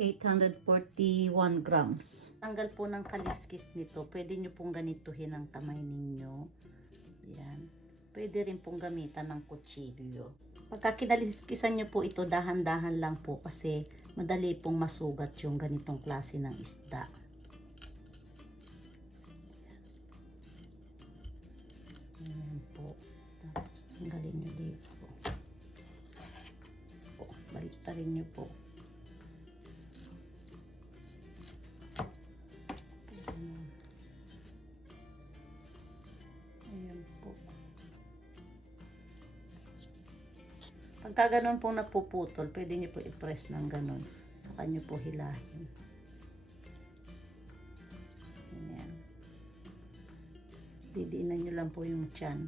841 grams. Tanggal po ng kaliskis nito. Pwede nyo pong ganituhin ang kamay ninyo. Yan. Pwede rin pong gamitan ng kutsilyo. Pagka kinaliskisan nyo po ito, dahan-dahan lang po kasi madali pong masugat yung ganitong klase ng isda. Ayan po. Tapos tanggalin nyo dito. Baliktarin nyo po. Ayan po. Pagka ganun po napuputol, pwede nyo po i-press ng ganun. Saka nyo po hilahin. Ayan. Didiinan nyo lang po yung tiyan.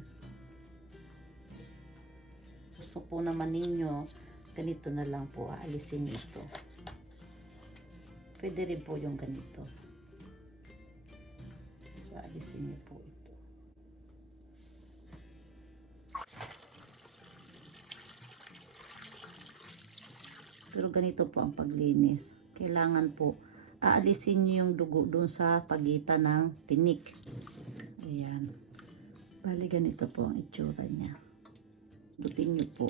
Gusto po naman ninyo, ganito na lang po, aalisin nyo ito. Pwede rin po yung ganito. So, aalisin nyo po ito. Pero ganito po ang paglinis. Kailangan po, aalisin nyo yung dugo dun sa pagitan ng tinik. Ayan. Bali ganito po ang itsura niya. Dutin nyo po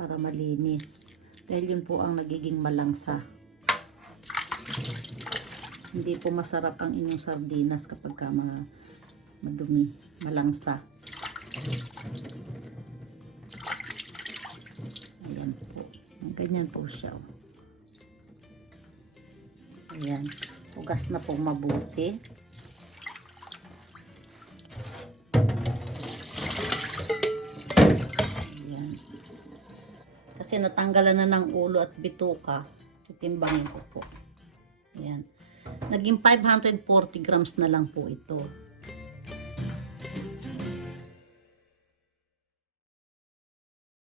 para malinis. Dahil yun po ang nagiging malangsa. Hindi po masarap ang inyong sardinas kapag ka madumi, malangsa. Ayan po. Ganyan po siya. Ayan. Hugas na po mabuti. Ayan. Kasi natanggalan na ng ulo at bituka. Titimbangin ko po. Ayan. Naging 540 grams na lang po ito.